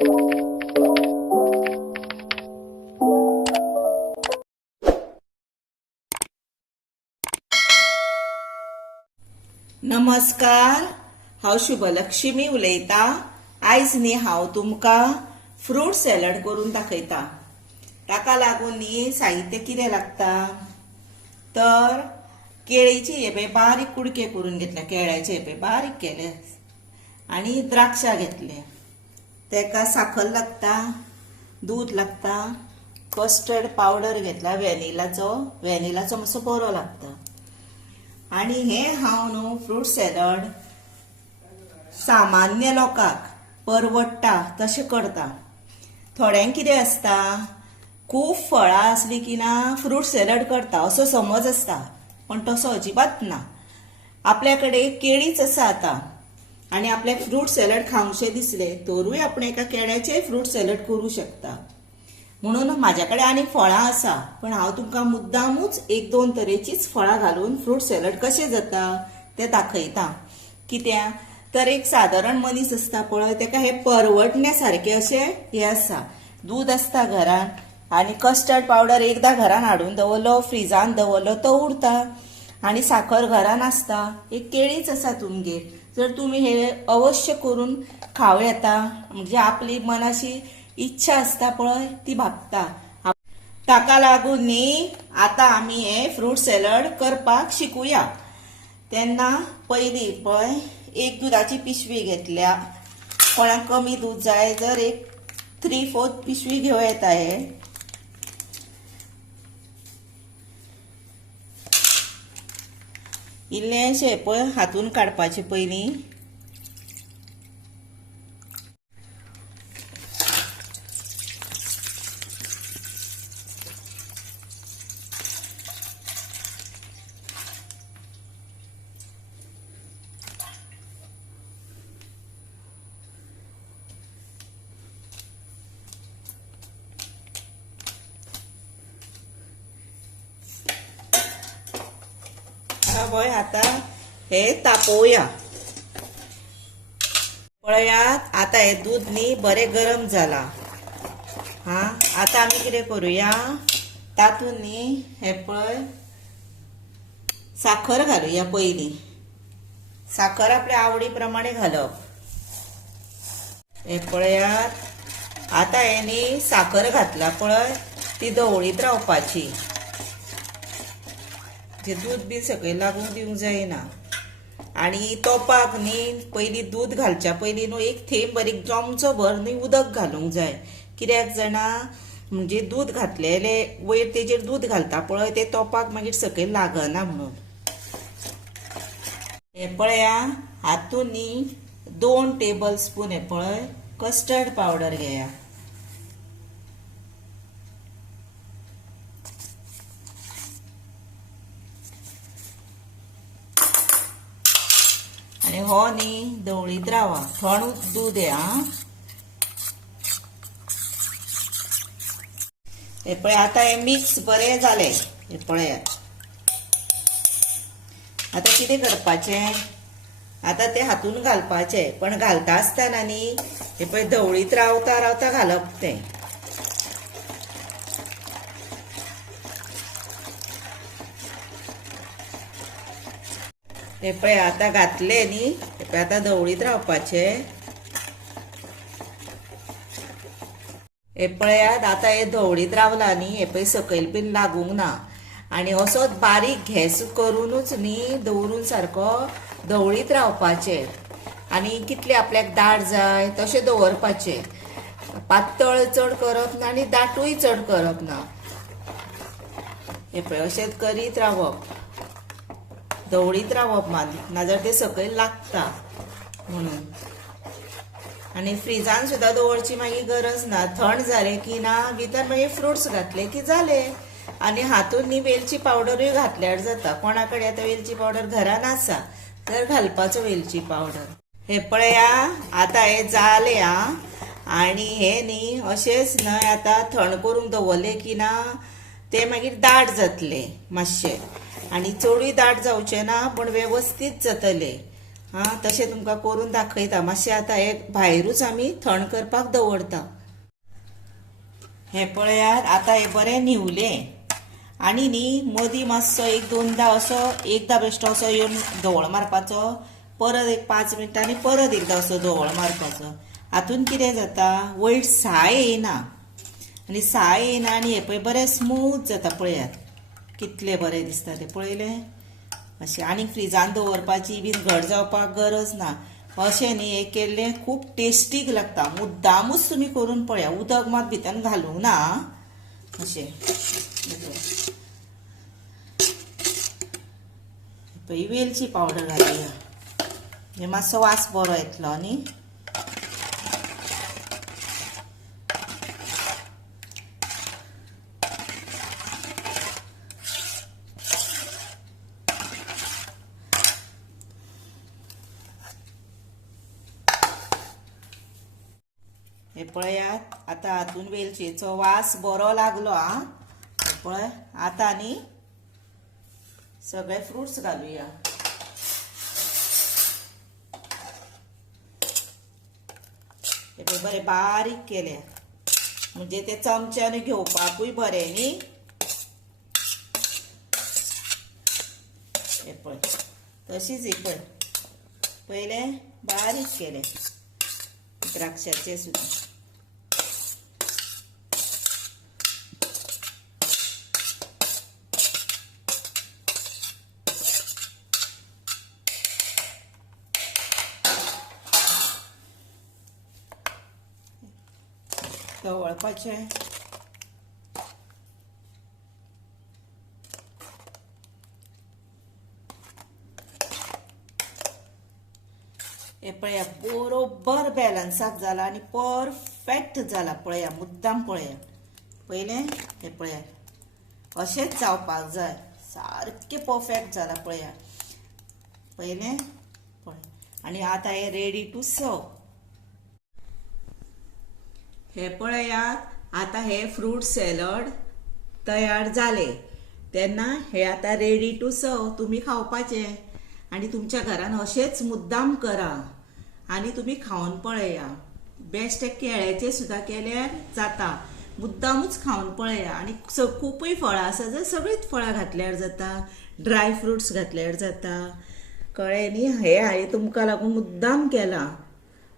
नमस्कार, हांव शुभलक्ष्मी उलयतां। आयज न्ही हांव तुमकां फ्रूट सॅलड करून दाखयतां। ताका लागून न्ही साहित्य कितें लागता तर केळीचे हे बारीक कुडके करून घेतले, केळ्याचे हे बारीक केले आनी द्राक्षां घेतले। तेका साखर लागता, दूध लागता, कस्टर्ड पावडर घेतला, व्हॅनिलाचो मातसो बरो लागता। आणि हे हांव न्हू फ्रूट सॅलड सामान्य लोकांक परवडटा तशें करता। थोड्यांक कितें आसता, खूब फळां आसली की ना फ्रूट सॅलड करता असो समज आसता, पण तसो अजिबात ना। आपल्या कडेन केळीच आसा आतां आनी आपल्याक फ्रूट सॅलड खावंशें दिसलें तरूय आपण एका केळ्याचें फ्रूट सॅलड करूं शकता। म्हणून म्हाज्या कडेन आनी फळां आसा, पण हांव तुमकां मुद्दामूच एक दोन तरेचीच फळां घालून फ्रूट सॅलड कशें जाता तें दाखयतां। कित्याक तर एक सादारण मनीस आसता पळय, तेका हे परवडण्या सारकें अशें हे आसा, दूध आसता घरान आनी कस्टर्ड पावडर एकदां घरान हाडून दवरलो, फ्रिजान दवरलो तो उरता, आनी साखर घरान आसता, एक केळीच आसा तुमगेर, जर तुमी हे अवश्य करून खावं येता म्हणजे आपली मनाची इच्छा आसता पळय ती भागता। ताका लागून न्ही आतां आमी हे फ्रूट सॅलड करपाक शिकुया। तेन्ना पयलीं पळय एक दुधाची पिशवी घेतल्या, कोणाक कमी दूध जाय जर एक 3/4 पिशवी घेवं येता। हे इल्लेशें पळय हातून काडपाचें पयलीं, पळय आता हे तापोवया। पळयात आता हे दूध न्ही बरें गरम जाला। आता आमी कितें करूया, तातूंत न्ही हे पळय साखर घालुया। पयलीं साखर आपल्या आवडी प्रमाणे घालप। हे पळयात आता हे न्ही साखर घातला पळय ती धवळीत रावपाची, जे दूध बी सकयल लागूंक दिवंक जायना। आनी तोपाक न्ही पयलीं दूध घालच्या पयलीं न्हू एक थेंब बारीक चमचो भर न्ही उदक घालूंक जाय। कित्याक जाणा म्हणजे दूध घातलेले वयर तेजेर दूध घालता पळय ते तोपाक मागीर सकयल लागना म्हणून। हे पळया हातून न्ही 2 टेबल स्पून हे पळय कस्टर्ड पावडर घेया। आणि हो न्ही धवळीत रावा, थंड दूध आहे। हे पळय आता हे मिक्स बरें जालें। हे पळयात आता कितें करपाचें, आता ते हातून घालपाचें, पण घालता आसतना न्ही हे पळय धवळीत रावता रावता घालप तें। हे पळय आता घातले न्ही, हे पळय आता धवळीत रावपाचे। हे पळयात आता हे धवळीत रावला न्ही, हे पळय सकयल बीन लागूंक ना, आनी असोच बारीक गॅस करूनच न्ही दवरून सारको धवळीत रावपाचे। आनी कितले आपल्याक दाट जाय तशें दवरपाचे, पातळ चड करप ना आनी दाटूय चड करप ना। हे पळय अशेंच करीत रावप, धवळीत रावप नाजाल्यार ते सकयल लागता म्हणून। आनी फ्रिजान सुद्दां दवरची मागीर गरज ना, थंड जाले की ना भितर मागीर फ्रुट्स घातले की जाले। आनी हातून न्ही वेलची पावडरूय घातल्यार जाता, कोणा कडेन आतां वेलची पावडर घरान आसा तर घालपाचो वेलची पावडर। हे पळया आता हे जाले आनी हे न्ही अशेंच न्हय आता थंड करूंक दवरले की ना ते मागीर दाट जातले मातशे, आनी चडूय दाट जावचे ना पण व्यवस्थित जातले। हां तशें तुमकां करून दाखयता. मातशें आतां हे भायरूच आमी थंड करपाक दवरता. हे पळयात आतां हे बरें न्हिवलें आनी न्ही मदीं मातसो एक दोनदा असो एकदा बेश्टो असो येवन धवळ मारपाचो, परत एक 5 मिनटांनी परत एकदा असो धवळ मारपाचो. हातून कितें जाता वयर साय येयना आनी साय येयना आनी हे पळय बरें स्मूथ जाता. पळयात कितलें बरें दिसता तें पळयलें. अशें आनी फ्रिजान दवरपाची बीन घट जावपाक गरज ना. अशें न्ही हें केल्लें खूब टेस्टीक लागता. मुद्दामूच तुमी करून पळया. उदक मात भितर घालूंक ना अशें. पळय वेलची पावडर घालुया. हे मातसो वास बरो येतलो न्ही. हे पळयात आतां हातून वेलचेचो वास बरो लागलो आं. पळय आतां न्ही सगळे फ्रुट्स घालुया. हे पळय बरें बारीक केले म्हणजे ते चमच्यान घेवपाकूय बरें न्ही. हे पळय तशीच हे पळय पयलें बारीक केले द्राक्षाचे सुद्दां. ढवळपाचे. हे पळया बरोबर बॅलन्साक जाला आनी परफेक्ट जाला. पळया मुद्दाम पळया. पयलें हे पळया अशेंच जावपाक जाय. सारकें परफेक्ट जाला पळया. पयलें पळय आनी आतां हे रेडी टू सर्व. हे पळयात आतां हे फ्रूट सॅलड तयार जाले. तेन्ना हे आतां रेडी टू सर्व. तुमी खावपाचें आनी तुमच्या घरान अशेंच मुद्दाम करा आनी तुमी खावन पळया. बेश्टे केळ्याचे सुद्दां केल्यार जाता. मुद्दामूच खावन पळया. आनी खूबय फळां आसा जर सगळींच फळां घातल्यार जाता. ड्राय फ्रुट्स घातल्यार जाता. कळ्ळें न्ही. हे हांवें तुमकां लागून मुद्दाम केलां.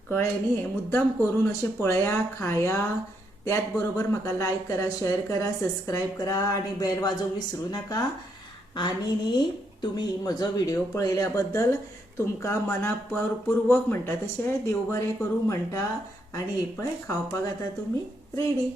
कळ्ळें न्ही. हे मुद्दाम करून अशें पळया खाया. त्याच बरोबर म्हाका लायक करा, शेअर करा, सबस्क्रायब करा आनी बेल वाजोवंक विसरूं नाका. आनी न्ही तुमी म्हजो व्हिडिओ पळयल्या बद्दल तुमकां मनापूर्वक म्हणटा तशें देव बरें करूं म्हणटा. आनी हे पळय खावपाक आतां तुमी रेडी.